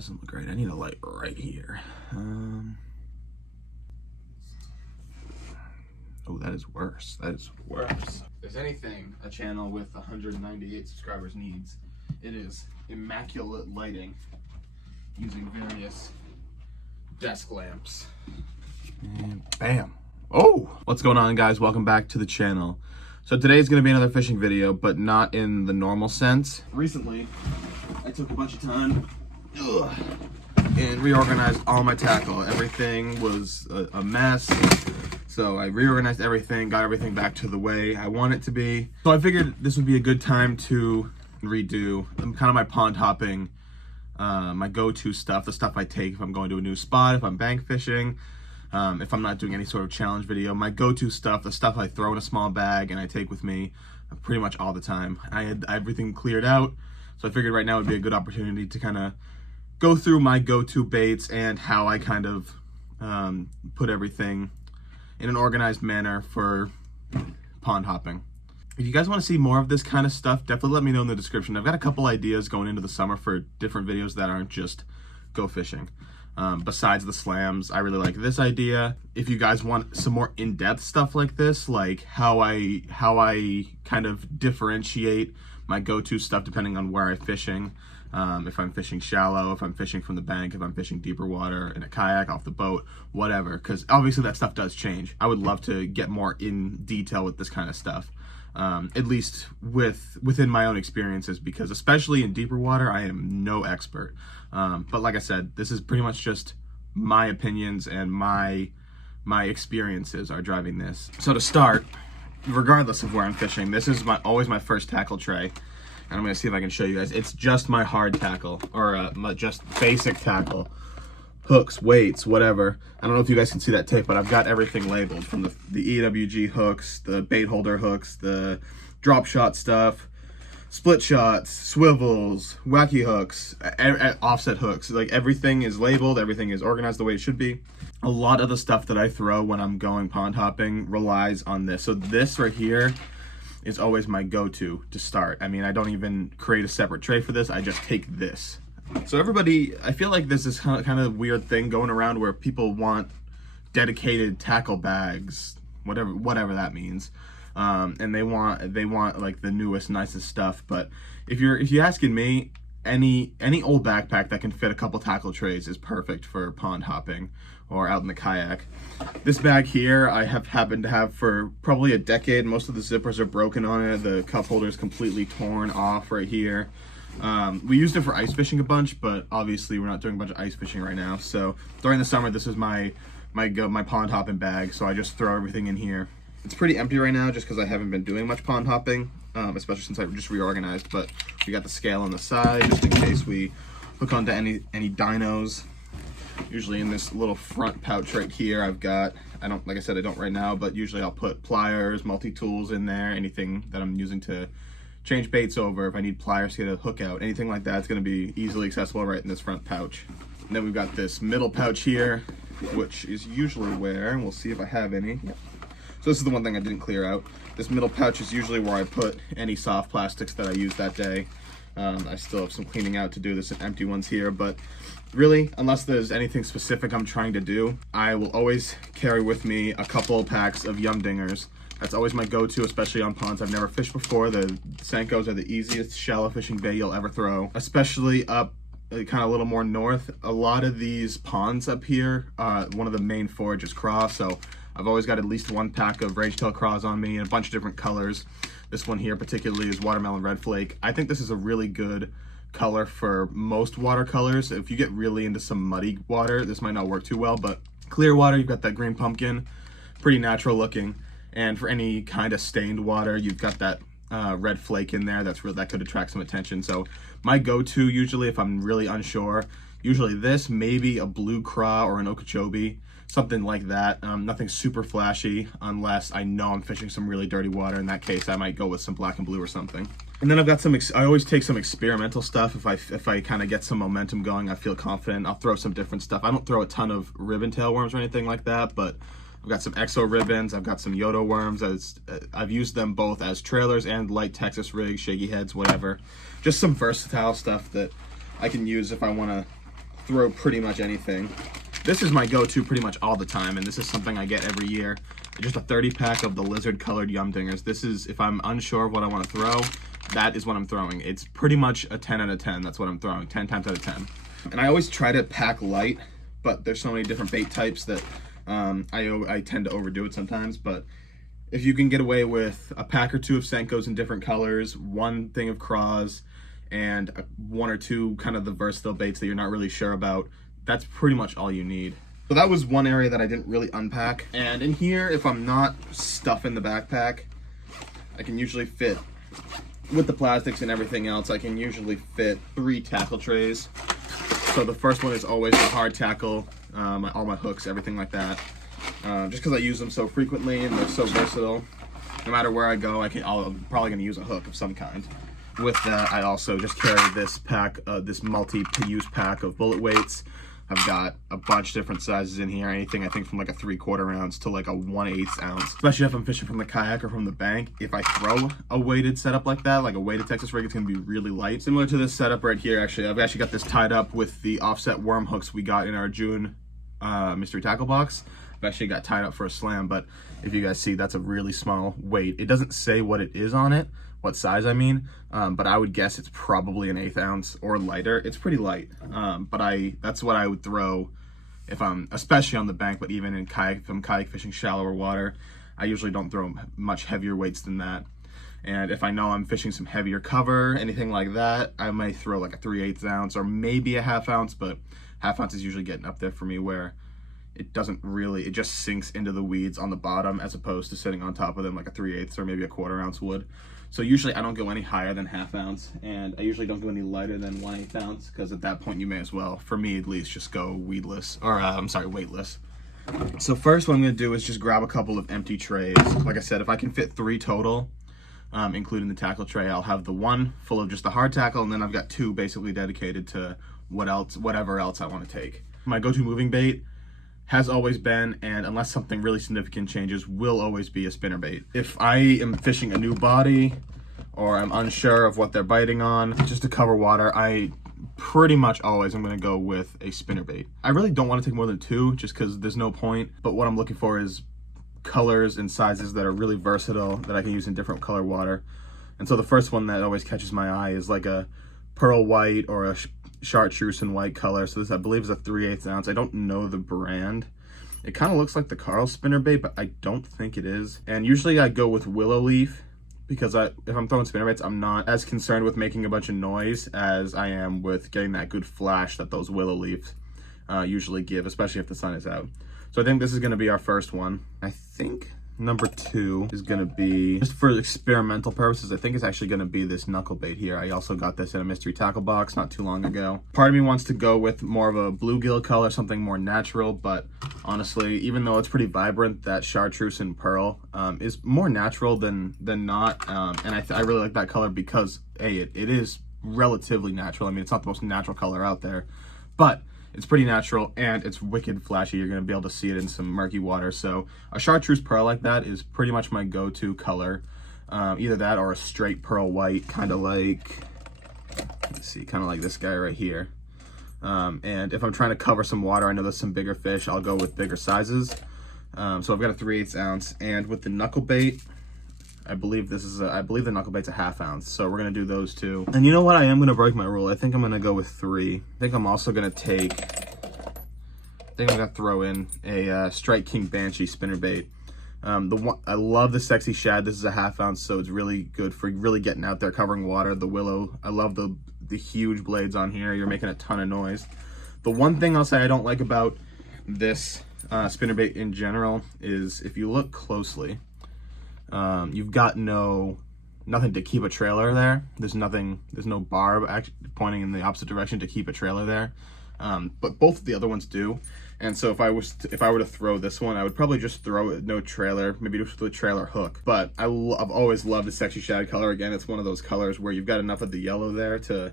doesn't look right. I need a light right here. Oh, that is worse. That is worse. If there's anything a channel with 198 subscribers needs, it is immaculate lighting using various desk lamps. And bam. Oh, what's going on, guys? Welcome back to the channel. So today's going to be another fishing video, but not in the normal sense. Recently, I took a bunch of time and reorganized all my tackle. Everything was a mess. So I reorganized everything, got everything back to the way I want it to be. So I figured this would be a good time to redo kind of my pond hopping, my go-to stuff, the stuff I take if I'm going to a new spot, if I'm bank fishing, if I'm not doing any sort of challenge video. My go-to stuff, the stuff I throw in a small bag and I take with me pretty much all the time. I had everything cleared out, so I figured right now would be a good opportunity to kind of go through my go-to baits and how I kind of put everything in an organized manner for pond hopping. If you guys want to see more of this kind of stuff, definitely let me know in the description. I've got a couple ideas going into the summer for different videos that aren't just go fishing. Besides the slams, I really like this idea. If you guys want some more in-depth stuff like this, like how I kind of differentiate my go-to stuff depending on where I'm fishing, if I'm fishing shallow, if I'm fishing from the bank, if I'm fishing deeper water in a kayak, off the boat, whatever, because obviously that stuff does change. I would love to get more in detail with this kind of stuff, at least within my own experiences, because especially in deeper water, I am no expert. But like I said, this is pretty much just my opinions and my experiences are driving this. So to start, regardless of where I'm fishing, this is always my first tackle tray. And I'm gonna see if I can show you guys. It's just my hard tackle, or just basic tackle. Hooks, weights, whatever. I don't know if you guys can see that tape, but I've got everything labeled, from the EWG hooks, the bait holder hooks, the drop shot stuff, split shots, swivels, wacky hooks, offset hooks. Like, everything is labeled, everything is organized the way it should be. A lot of the stuff that I throw when I'm going pond hopping relies on this. So this right here is always my go-to to start. I mean, I don't even create a separate tray for this. I just take this. So everybody, I feel like this is kind of weird thing going around where people want dedicated tackle bags, whatever that means, and they want like the newest, nicest stuff. But if you're asking me, any old backpack that can fit a couple tackle trays is perfect for pond hopping or out in the kayak. This bag here I have happened to have for probably a decade. Most of the zippers are broken on it. The cup holder is completely torn off right here. We used it for ice fishing a bunch, but obviously we're not doing a bunch of ice fishing right now. So during the summer, this is my pond hopping bag. So I just throw everything in here. It's pretty empty right now just because I haven't been doing much pond hopping, especially since I just reorganized. But we got the scale on the side just in case we hook onto any dinos. Usually in this little front pouch right here, I've got, like I said, I don't right now, but usually I'll put pliers, multi-tools in there, anything that I'm using to change baits over. If I need pliers to get a hook out, anything like that, it's going to be easily accessible right in this front pouch. And then we've got this middle pouch here, which is usually where, and we'll see if I have any. Yep. So this is the one thing I didn't clear out. This middle pouch is usually where I put any soft plastics that I use that day. I still have some cleaning out to do. There's some empty ones here, but really, unless there's anything specific I'm trying to do, I will always carry with me a couple packs of Yum Dingers. That's always my go-to, especially on ponds I've never fished before. The Senkos are the easiest shallow fishing bait you'll ever throw, especially up kind of a little more north. A lot of these ponds up here, one of the main forage is craw, so I've always got at least one pack of rage-tail craws on me in a bunch of different colors. This one here particularly is watermelon red flake. I think this is a really good color for most watercolors. If you get really into some muddy water, this might not work too well, but clear water, you've got that green pumpkin, pretty natural looking. And for any kind of stained water, you've got that red flake in there. That could attract some attention. So my go-to usually, if I'm really unsure, usually this, maybe a blue craw or an okeechobee, something like that. Nothing super flashy unless I know I'm fishing some really dirty water. In that case, I might go with some black and blue or something. And then I've got I always take some experimental stuff. If I kind of get some momentum going, I feel confident, I'll throw some different stuff. I don't throw a ton of ribbon tailworms or anything like that, but I've got some exo ribbons, I've got some Yodo worms. I've used them both as trailers and light Texas rigs, shaky heads, whatever. Just some versatile stuff that I can use if I want to throw pretty much anything. This is my go-to pretty much all the time, and this is something I get every year. Just a 30 pack of the lizard colored yum dingers. This is, if I'm unsure of what I want to throw, that is what I'm throwing. It's pretty much a 10 out of 10. That's what I'm throwing, 10 times out of 10. And I always try to pack light, but there's so many different bait types that I tend to overdo it sometimes. But if you can get away with a pack or two of Senkos in different colors, one thing of craws, and one or two kind of the versatile baits that you're not really sure about, that's pretty much all you need. So that was one area that I didn't really unpack. And in here, if I'm not stuffing the backpack, I can usually fit, with the plastics and everything else, I can usually fit 3 tackle trays. So the first one is always the hard tackle, all my hooks, everything like that. Just because I use them so frequently and they're so versatile. No matter where I go, I'm probably gonna use a hook of some kind. With that, I also just carry this pack, this multi-use pack of bullet weights. I've got a bunch of different sizes in here, anything I think from like a 3/4 ounce to like a 1/8 ounce. Especially if I'm fishing from the kayak or from the bank. If I throw a weighted setup like that, like a weighted Texas rig, it's gonna be really light. Similar to this setup right here, actually. I've actually got this tied up with the offset worm hooks we got in our June mystery tackle box. I've actually got tied up for a slam, but if you guys see, that's a really small weight. It doesn't say what it is on it, what size I mean, but I would guess it's probably an 1/8 ounce or lighter. It's pretty light, but that's what I would throw if I'm, especially on the bank, but even in if I'm kayak fishing shallower water, I usually don't throw much heavier weights than that. And if I know I'm fishing some heavier cover, anything like that, I may throw like a 3/8 ounce or maybe a 1/2 ounce, but 1/2 ounce is usually getting up there for me where it doesn't really, it just sinks into the weeds on the bottom as opposed to sitting on top of them like a 3/8 or maybe a 1/4 ounce would. So usually I don't go any higher than 1/2 ounce, and I usually don't go any lighter than 1/8 ounce, because at that point you may as well, for me at least, just go weedless, or weightless. So first what I'm gonna do is just grab a couple of empty trays. Like I said, if I can fit 3 total, including the tackle tray, I'll have the one full of just the hard tackle, and then I've got 2 basically dedicated to whatever else I want to take. My go-to moving bait has always been, and unless something really significant changes, will always be a spinnerbait. If I am fishing a new body or I'm unsure of what they're biting on, just to cover water, I pretty much always am going to go with a spinnerbait. I really don't want to take more than 2 just because there's no point, but what I'm looking for is colors and sizes that are really versatile that I can use in different color water. And so the first one that always catches my eye is like a pearl white or a chartreuse and white color. So this I believe is a 3/8 ounce. I don't know the brand. It kind of looks like the Carl spinnerbait, but I don't think it is. And usually I go with willow leaf because if I'm throwing spinnerbaits, I'm not as concerned with making a bunch of noise as I am with getting that good flash that those willow leaves usually give, especially if the sun is out. So I think this is going to be our first one. I think number 2 is going to be, just for experimental purposes, I think it's actually going to be this knuckle bait here. I also got this in a mystery tackle box not too long ago. Part of me wants to go with more of a bluegill color, something more natural, but honestly, even though it's pretty vibrant, that chartreuse and pearl is more natural than not. And I really like that color because it is relatively natural. I mean, it's not the most natural color out there, but it's pretty natural and it's wicked flashy. You're going to be able to see it in some murky water. So a chartreuse pearl like that is pretty much my go-to color. Either that or a straight pearl white, kind of like, let's see, kind of like this guy right here. And if I'm trying to cover some water, I know there's some bigger fish, I'll go with bigger sizes. So I've got a 3/8 ounce, and with the knuckle bait, I believe the knuckle bait's a 1/2 ounce, so we're gonna do those 2. And you know what? I am gonna break my rule. I think I'm gonna go with 3. I think I'm also gonna I'm gonna throw in a Strike King Banshee spinnerbait. I love the sexy shad. This is a 1/2 ounce, so it's really good for really getting out there, covering water. The willow, I love the huge blades on here. You're making a ton of noise. The one thing I'll say I don't like about this spinnerbait in general is if you look closely, you've got nothing to keep a trailer there. There's no barb actually pointing in the opposite direction to keep a trailer there. But both of the other ones do. And so if I were to throw this one, I would probably just throw it, no trailer, maybe just with a trailer hook. But I've always loved the sexy shad color. Again, it's one of those colors where you've got enough of the yellow there to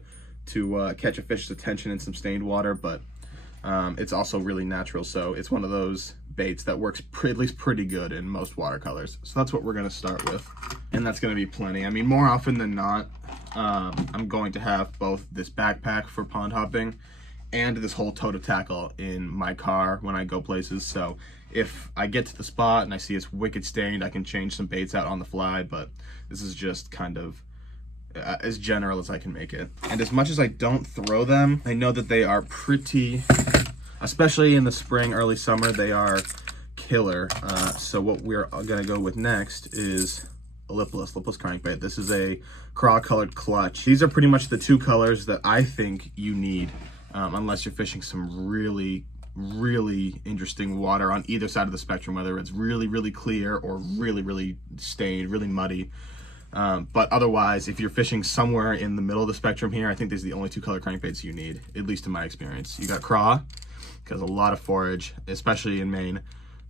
catch a fish's attention in some stained water, but it's also really natural. So it's one of those baits that works at least pretty good in most watercolors. So that's what we're gonna start with. And that's gonna be plenty. I mean, more often than not, I'm going to have both this backpack for pond hopping and this whole tote of tackle in my car when I go places. So if I get to the spot and I see it's wicked stained, I can change some baits out on the fly, but this is just kind of as general as I can make it. And as much as I don't throw them, I know that they are pretty, especially in the spring, early summer, they are killer. So what we're gonna go with next is a lipless crankbait. This is a craw colored clutch. These are pretty much the two colors that I think you need, unless you're fishing some really interesting water on either side of the spectrum, whether it's really clear or really stained, really muddy. But otherwise, if you're fishing somewhere in the middle of the spectrum here, I think these are the only two color crankbaits you need, at least in my experience. You got craw, because a lot of forage, especially in Maine.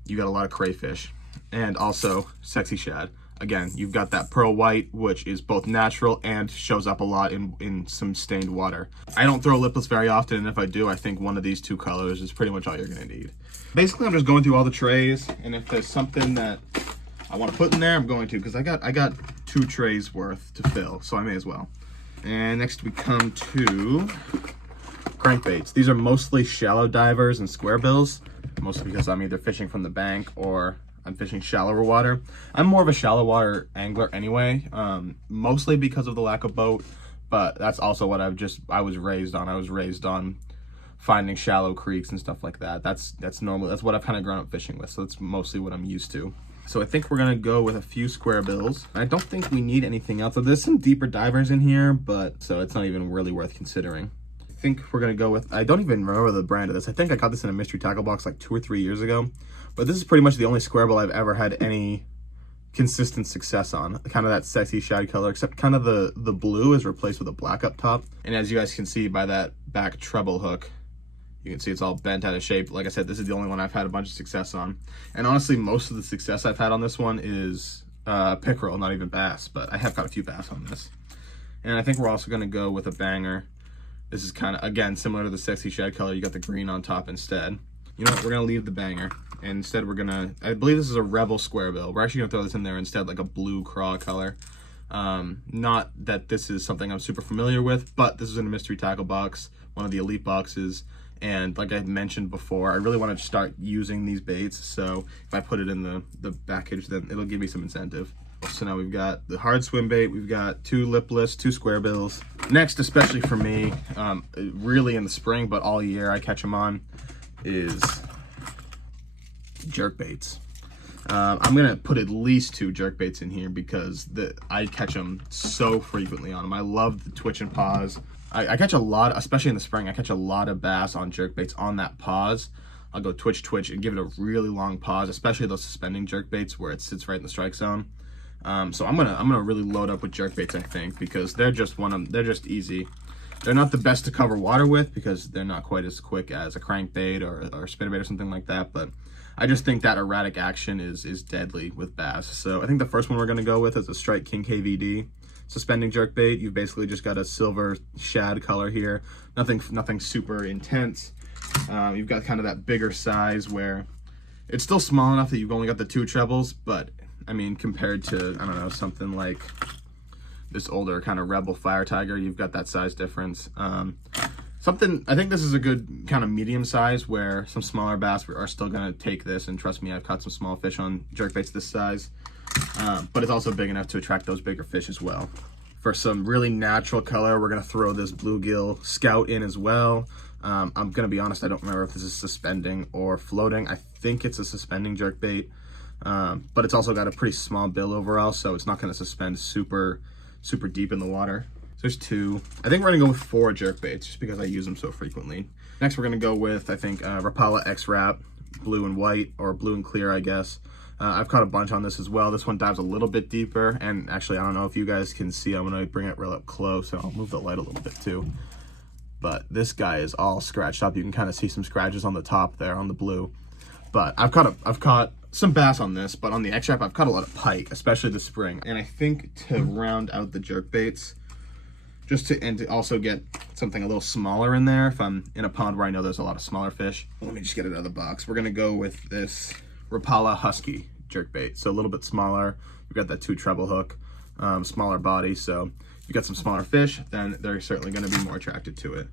You got a lot of crayfish, and also sexy shad. Again, you've got that pearl white, which is both natural and shows up a lot in some stained water. I don't throw lipless very often, and if I do, I think one of these two colors is pretty much all you're gonna need. Basically, I'm just going through all the trays, and if there's something that I want to put in there, I'm going to, because I got 2 trays worth to fill, so I may as well. And next we come to crankbaits. These are mostly shallow divers and square bills, mostly because I'm either fishing from the bank or I'm fishing shallower water. I'm more of a shallow water angler anyway, mostly because of the lack of boat, but that's also what I was raised on. I was raised on finding shallow creeks and stuff like that. That's normal. That's what I've kind of grown up fishing with, so that's mostly what I'm used to. So I think we're gonna go with a few square bills. I don't think we need anything else. So there's some deeper divers in here, but so it's not even really worth considering. I think we're gonna go with, I don't even remember the brand of this. I think I got this in a mystery tackle box like 2 or 3 years ago, but this is pretty much the only square bill I've ever had any consistent success on. Kind of that sexy shad color, except kind of the blue is replaced with a black up top. And as you guys can see by that back treble hook, you can see it's all bent out of shape. Like I said, this is the only one I've had a bunch of success on. And honestly, most of the success I've had on this one is pickerel, not even bass, but I have got a few bass on this. And I think we're also gonna go with a banger. This is kind of, again, similar to the sexy shad color. You got the green on top instead. You know what, we're gonna leave the banger. And instead we're gonna, I believe this is a Rebel square bill. We're actually gonna throw this in there instead, like a blue craw color. Not that this is something I'm super familiar with, but this is in a mystery tackle box, one of the elite boxes. And like I mentioned before, I really want to start using these baits. So if I put it in the package, then it'll give me some incentive. So now we've got the hard swim bait, we've got 2 lipless, 2 square bills. Next, especially for me, really in the spring, but all year I catch them on, is jerk baits. I'm gonna put at least 2 jerk baits in here because I catch them so frequently on them. I love the twitch and pause. I catch a lot, especially in the spring, I catch a lot of bass on jerk baits on that pause. I'll go twitch and give it a really long pause, especially those suspending jerk baits where it sits right in the strike zone. So I'm gonna really load up with jerk baits, I think, because they're just easy. They're not the best to cover water with because they're not quite as quick as a crankbait or spinnerbait or something like that, but I just think that erratic action is deadly with bass. So I think the first one we're gonna go with is a Strike King KVD suspending jerkbait. You've basically just got a silver shad color here, nothing super intense. You've got kind of that bigger size where it's still small enough that you've only got the 2 trebles, but I mean, compared to, I don't know, something like this older kind of Rebel Fire Tiger, you've got that size difference. I think this is a good kind of medium size where some smaller bass are still gonna take this, and trust me, I've caught some small fish on jerkbaits this size. But it's also big enough to attract those bigger fish as well. For some really natural color, we're gonna throw this bluegill Scout in as well. I'm gonna be honest, I don't remember if this is suspending or floating. I think it's a suspending jerkbait, but it's also got a pretty small bill overall, so it's not gonna suspend super deep in the water. So there's 2. I think we're gonna go with 4 jerkbaits just because I use them so frequently. Next, we're gonna go with, I think, Rapala X-Wrap, blue and white, or blue and clear, I guess. I've caught a bunch on this as well. This one dives a little bit deeper, and actually, I don't know if you guys can see, I'm gonna bring it real up close, and I'll move the light a little bit too. But this guy is all scratched up. You can kind of see some scratches on the top there on the blue. But I've caught some bass on this, but on the X-Wrap, I've caught a lot of pike, especially this spring. And I think to round out the jerk baits, and to also get something a little smaller in there, if I'm in a pond where I know there's a lot of smaller fish. Let me just get it out of the box. We're gonna go with this Rapala Husky jerkbait, so a little bit smaller. We've got that 2 treble hook, smaller body, so if you've got some smaller fish, then they're certainly going to be more attracted to it.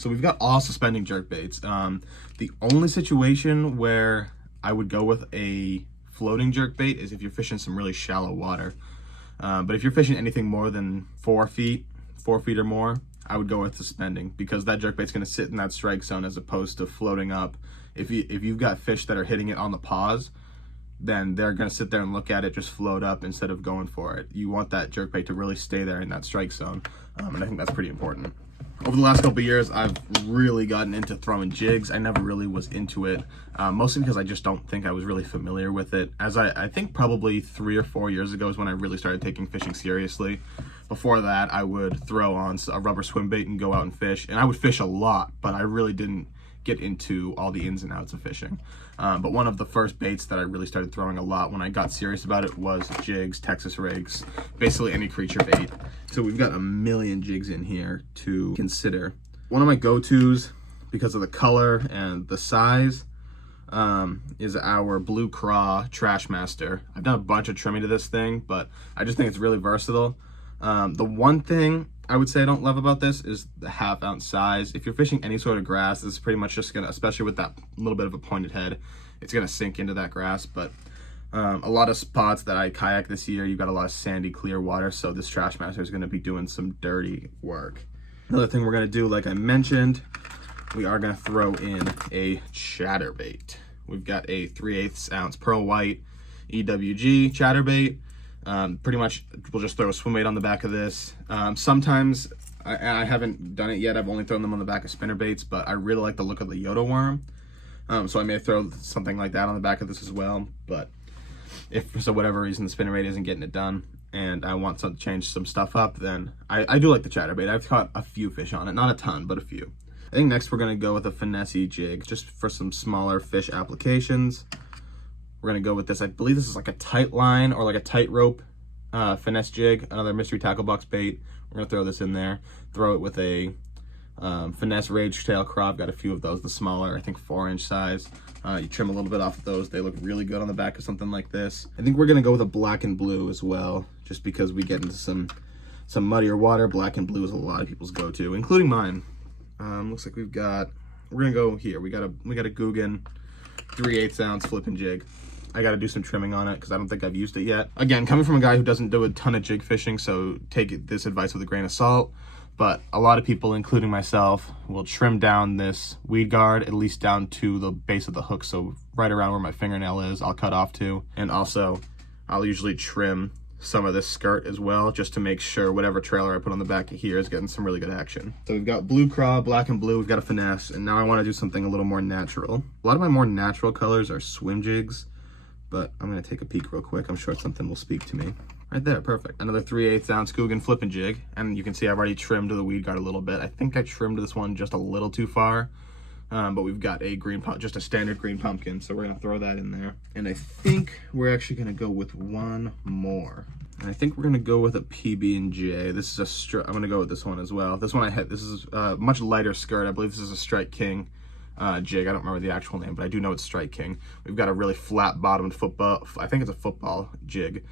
So we've got all suspending jerk baits. The only situation where I would go with a floating jerk bait is if you're fishing some really shallow water. But if you're fishing anything more than 4 feet or more, I would go with suspending, because that jerk bait's going to sit in that strike zone as opposed to floating up. If you've got fish that are hitting it on the pause, then they're going to sit there and look at it just float up instead of going for it. You want that jerk bait to really stay there in that strike zone, and I think that's pretty important. Over the last couple of years, I've really gotten into throwing jigs. I never really was into it, mostly because I just don't think I was really familiar with it. As I think probably 3 or 4 years ago is when I really started taking fishing seriously. Before that, I would throw on a rubber swim bait and go out and fish, and I would fish a lot, but I really didn't get into all the ins and outs of fishing. But one of the first baits that I really started throwing a lot when I got serious about it was jigs, Texas rigs, basically any creature bait. So we've got a million jigs in here to consider. One of my go-tos, because of the color and the size, is our Blue Craw Trash Master. I've done a bunch of trimming to this thing, but I just think it's really versatile. The one thing I would say I don't love about this is the 1/2 ounce size. If you're fishing any sort of grass, this is pretty much just gonna, especially with that little bit of a pointed head, it's gonna sink into that grass. But a lot of spots that I kayak this year, you've got a lot of sandy, clear water, so this Trash Master is gonna be doing some dirty work. Another thing we're gonna do, like I mentioned, we are gonna throw in a chatterbait. We've got a 3/8 ounce pearl white EWG chatterbait. Pretty much we'll just throw a swim bait on the back of this. Sometimes I haven't done it yet, I've only thrown them on the back of spinnerbaits, but I really like the look of the Yoda worm, so I may throw something like that on the back of this as well. But if for whatever reason the spinnerbait isn't getting it done and I want to change some stuff up, then I do like the chatterbait. I've caught a few fish on it, not a ton, but a few. I think next we're going to go with a finesse jig, just for some smaller fish applications. We're going to go with this. I believe this is like a tight line or like a tight rope finesse jig, another mystery tackle box bait. We're going to throw this in there. Throw it with a finesse rage tail craw. I've got a few of those, the smaller, I think 4-inch size. You trim a little bit off of those. They look really good on the back of something like this. I think we're going to go with a black and blue as well, just because we get into some muddier water. Black and blue is a lot of people's go-to, including mine. Looks like we're gonna go here. We got a Guggen 3/8 ounce flipping jig. I got to do some trimming on it because I don't think I've used it yet. Again, coming from a guy who doesn't do a ton of jig fishing, so take this advice with a grain of salt. But a lot of people, including myself, will trim down this weed guard at least down to the base of the hook, so right around where my fingernail is, I'll cut off to. And also, I'll usually trim some of this skirt as well, just to make sure whatever trailer I put on the back of here is getting some really good action. So we've got Blue Craw, black and blue, we've got a finesse, and now I want to do something a little more natural. A lot of my more natural colors are swim jigs, but I'm going to take a peek real quick. I'm sure something will speak to me. Right there, perfect. Another 3/8 ounce Guggen flipping jig, and you can see I've already trimmed the weed guard a little bit. I think I trimmed this one just a little too far. But we've got a green pump, just a standard green pumpkin, so we're gonna throw that in there. And I think we're actually gonna go with one more. And I think we're gonna go with a PB&J. This is I'm gonna go with this one as well. This one this is a much lighter skirt. I believe this is a Strike King jig. I don't remember the actual name, but I do know it's Strike King. We've got a really flat bottomed football, I think it's a football jig,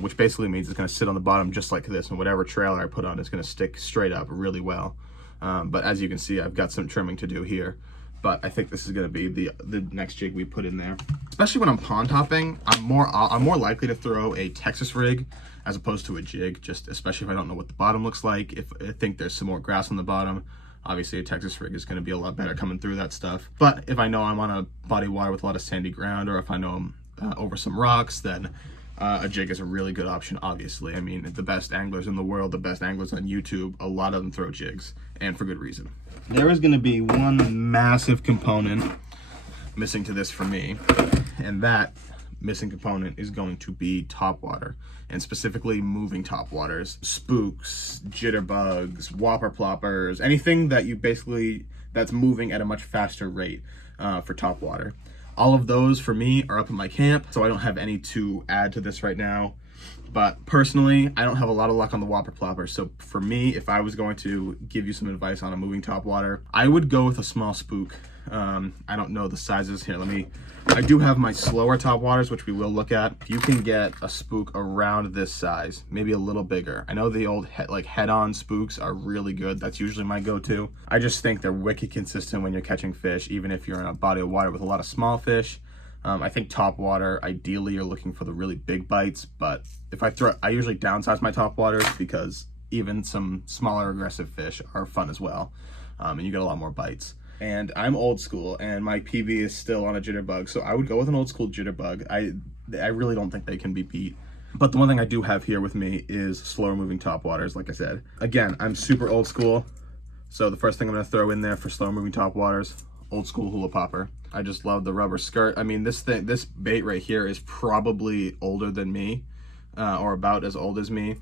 which basically means it's gonna sit on the bottom just like this, and whatever trailer I put on is gonna stick straight up really well. But as you can see, I've got some trimming to do here. But I think this is going to be the next jig we put in there. Especially when I'm pond hopping, I'm more likely to throw a Texas rig as opposed to a jig, just especially if I don't know what the bottom looks like. If I think there's some more grass on the bottom, obviously a Texas rig is going to be a lot better coming through that stuff. But if I know I'm on a body of water with a lot of sandy ground, or if I know I'm over some rocks, then a jig is a really good option, obviously. I mean, the best anglers in the world, the best anglers on YouTube, a lot of them throw jigs, and for good reason. There is going to be one massive component missing to this for me, and that missing component is going to be topwater, and specifically moving topwaters, spooks, jitterbugs, whopper ploppers, anything that that's moving at a much faster rate for topwater. All of those for me are up in my camp, so I don't have any to add to this right now. But personally, I don't have a lot of luck on the whopper plopper. So for me, if I was going to give you some advice on a moving topwater, I would go with a small spook. I don't know the sizes here. I do have my slower topwaters, which we will look at. You can get a spook around this size, maybe a little bigger. I know the old head-on spooks are really good. That's usually my go-to. I just think they're wicked consistent when you're catching fish, even if you're in a body of water with a lot of small fish. I think topwater, ideally you're looking for the really big bites, but if I usually downsize my topwaters because even some smaller aggressive fish are fun as well, and you get a lot more bites. And I'm old school, and my PB is still on a jitterbug, so I would go with an old school jitterbug. I really don't think they can be beat. But the one thing I do have here with me is slower moving topwaters, like I said. Again, I'm super old school, so the first thing I'm gonna throw in there for slower moving topwaters, old school hula popper. I just love the rubber skirt. I mean, this bait right here is probably older than me, or about as old as me.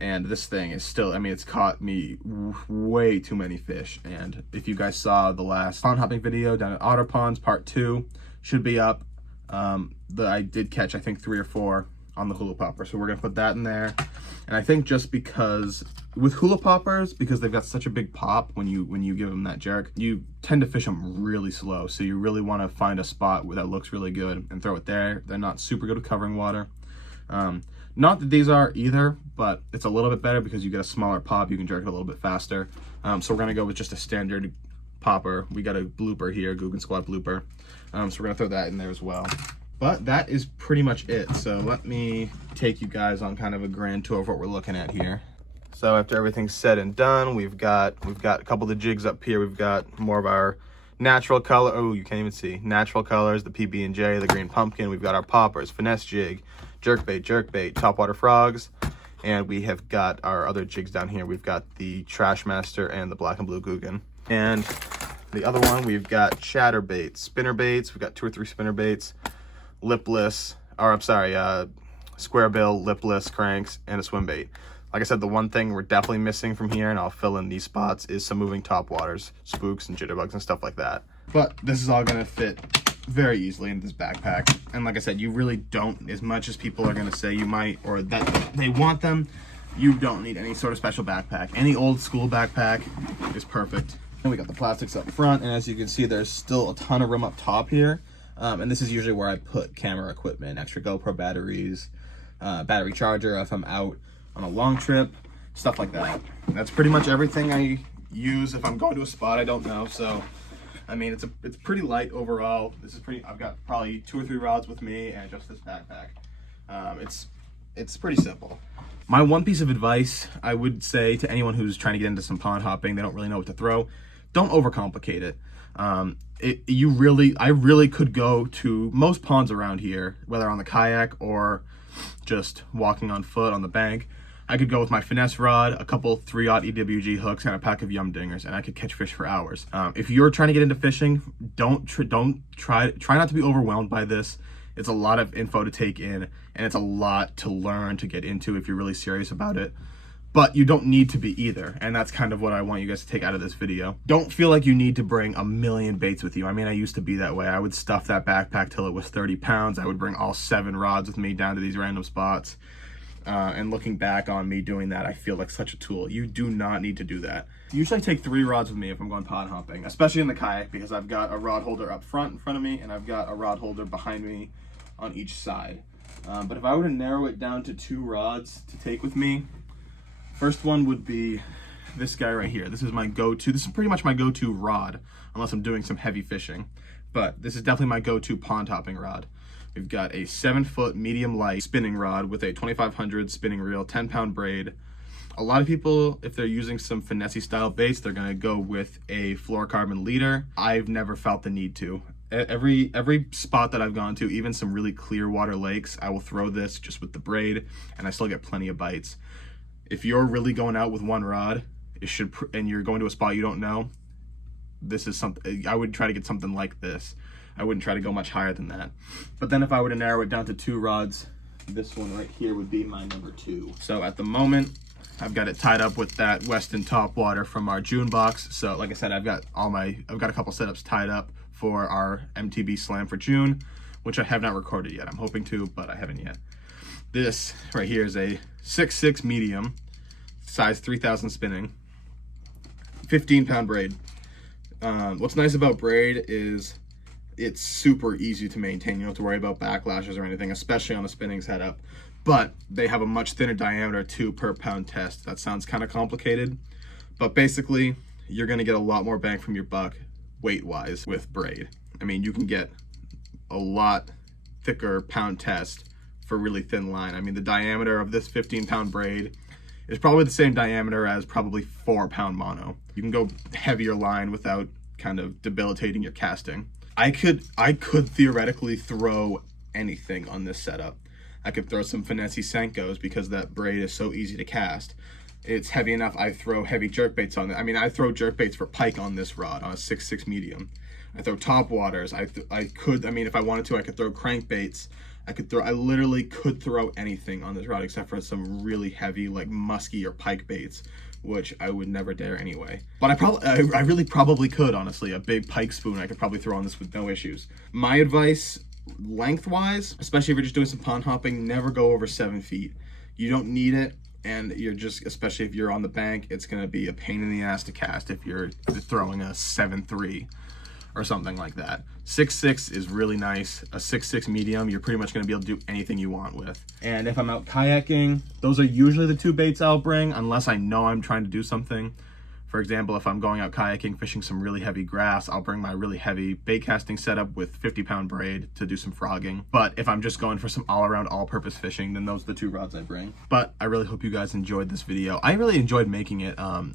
And this thing is still, I mean, it's caught me way too many fish. And if you guys saw the last pond hopping video down at Otter Ponds, part 2 should be up. I did catch, I think, 3 or 4 on the hula popper. So we're gonna put that in there. And I think just because with hula poppers, because they've got such a big pop when you give them that jerk, you tend to fish them really slow. So you really want to find a spot that looks really good and throw it there. They're not super good at covering water. Not that these are either, but it's a little bit better because you get a smaller pop. You can jerk it a little bit faster. So we're gonna go with just a standard popper. We got a blooper here, Guggen Squad blooper. So we're gonna throw that in there as well. But that is pretty much it. So let me take you guys on kind of a grand tour of what we're looking at here. So after everything's said and done, we've got a couple of the jigs up here. We've got more of our natural color. Oh, you can't even see. Natural colors, the PB&J, the green pumpkin. We've got our poppers, finesse jig, jerkbait, topwater frogs. And we have got our other jigs down here. We've got the Trash Master and the black and blue Guggen. And the other one, we've got chatterbaits, spinnerbaits. We've got 2 or 3 spinnerbaits, lipless, or I'm sorry, square bill, lipless cranks, and a swim bait. Like I said, the one thing we're definitely missing from here, and I'll fill in these spots, is some moving topwaters, spooks and jitterbugs and stuff like that. But this is all gonna fit very easily in this backpack. And like I said, you really don't, as much as people are gonna say you might, or that they want them, you don't need any sort of special backpack. Any old school backpack is perfect. And we got the plastics up front, and as you can see, there's still a ton of room up top here. And this is usually where I put camera equipment, extra GoPro batteries, battery charger if I'm out on a long trip, stuff like that. That's pretty much everything I use if I'm going to a spot I don't know. So I mean, it's pretty light overall. This is pretty, I've got probably 2 or 3 rods with me and just this backpack. It's pretty simple. My one piece of advice I would say to anyone who's trying to get into some pond hopping, they don't really know what to throw, don't overcomplicate it. I really could go to most ponds around here, whether on the kayak or just walking on foot on the bank. I could go with my finesse rod, a couple 3/0 EWG hooks, and a pack of yum dingers, and I could catch fish for hours. If you're trying to get into fishing, try not to be overwhelmed by this. It's a lot of info to take in, and it's a lot to learn to get into if you're really serious about it. But you don't need to be either, and that's kind of what I want you guys to take out of this video. Don't feel like you need to bring a million baits with you. I mean, I used to be that way. I would stuff that backpack till it was 30 pounds. I would bring all 7 rods with me down to these random spots. And looking back on me doing that, I feel like such a tool. You do not need to do that. Usually I take 3 rods with me if I'm going pond hopping, especially in the kayak, because I've got a rod holder up front in front of me, and I've got a rod holder behind me on each side. But if I were to narrow it down to 2 rods to take with me, first one would be this guy right here. This is my go-to. This is pretty much my go-to rod, unless I'm doing some heavy fishing. But this is definitely my go-to pond hopping rod. We've got a 7-foot medium light spinning rod with a 2500 spinning reel, 10-pound braid. A lot of people, if they're using some finesse style baits, they're gonna go with a fluorocarbon leader. I've never felt the need to. Every spot that I've gone to, even some really clear water lakes, I will throw this just with the braid, and I still get plenty of bites. If you're really going out with 1 rod, and you're going to a spot you don't know, this is something, I would try to get something like this. I wouldn't try to go much higher than that. But then if I were to narrow it down to 2 rods, this one right here would be my number 2. So at the moment, I've got it tied up with that Weston Topwater from our June box. So like I said, I've got a couple setups tied up for our MTB Slam for June, which I have not recorded yet. I'm hoping to, but I haven't yet. This right here is a 6.6 medium, size 3000 spinning, 15-pound braid. What's nice about braid is it's super easy to maintain. You don't have to worry about backlashes or anything, especially on a spinning setup. But they have a much thinner diameter too per pound test. That sounds kind of complicated, but basically you're gonna get a lot more bang from your buck weight-wise with braid. I mean, you can get a lot thicker pound test for really thin line. I mean, the diameter of this 15-pound braid is probably the same diameter as probably 4-pound mono. You can go heavier line without kind of debilitating your casting. I could theoretically throw anything on this setup. I could throw some finesse Senkos because that braid is so easy to cast. It's heavy enough, I throw heavy jerkbaits on it. I mean, I throw jerkbaits for pike on this rod, on a 6.6 medium. I throw topwaters. I mean, if I wanted to, I could throw crankbaits. I literally could throw anything on this rod except for some really heavy, like musky or pike baits, which I would never dare anyway. But I really probably could, honestly. A big pike spoon I could probably throw on this with no issues. My advice, lengthwise, especially if you're just doing some pond hopping, never go over 7 feet. You don't need it, and you're just, especially if you're on the bank, it's gonna be a pain in the ass to cast if you're throwing a 7.3 or something like that. 6.6 is really nice. A 6.6 medium, you're pretty much gonna be able to do anything you want with. And if I'm out kayaking, those are usually the 2 baits I'll bring, unless I know I'm trying to do something. For example, if I'm going out kayaking, fishing some really heavy grass, I'll bring my really heavy bait casting setup with 50-pound braid to do some frogging. But if I'm just going for some all-around, all-purpose fishing, then those are the 2 rods I bring. But I really hope you guys enjoyed this video. I really enjoyed making it. I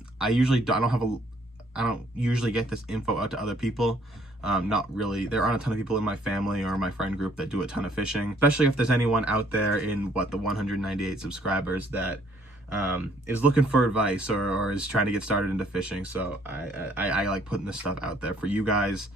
don't usually get this info out to other people. Not really. There aren't a ton of people in my family or my friend group that do a ton of fishing, especially if there's anyone out there in the 198 subscribers that is looking for advice or is trying to get started into fishing. So I like putting this stuff out there for you guys.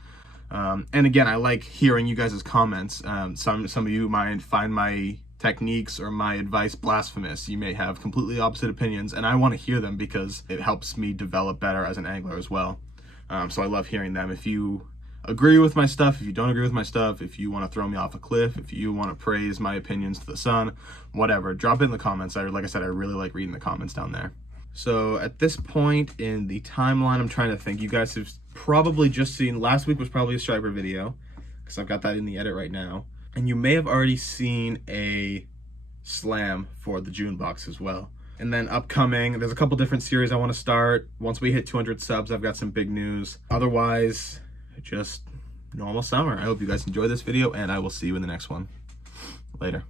And again, I like hearing you guys' comments. Some of you might find my techniques or my advice blasphemous. You may have completely opposite opinions, and I want to hear them because it helps me develop better as an angler as well. So I love hearing them. If you agree with my stuff, if you don't agree with my stuff, if you want to throw me off a cliff, if you want to praise my opinions to the sun, whatever, drop it in the comments. Like I said, I really like reading the comments down there. So at this point in the timeline, I'm trying to think. You guys have probably just seen, last week was probably a striper video because I've got that in the edit right now. And you may have already seen a slam for the June box as well. And then upcoming, there's a couple different series I want to start. Once we hit 200 subs, I've got some big news. Otherwise, just normal summer. I hope you guys enjoy this video, and I will see you in the next one. Later.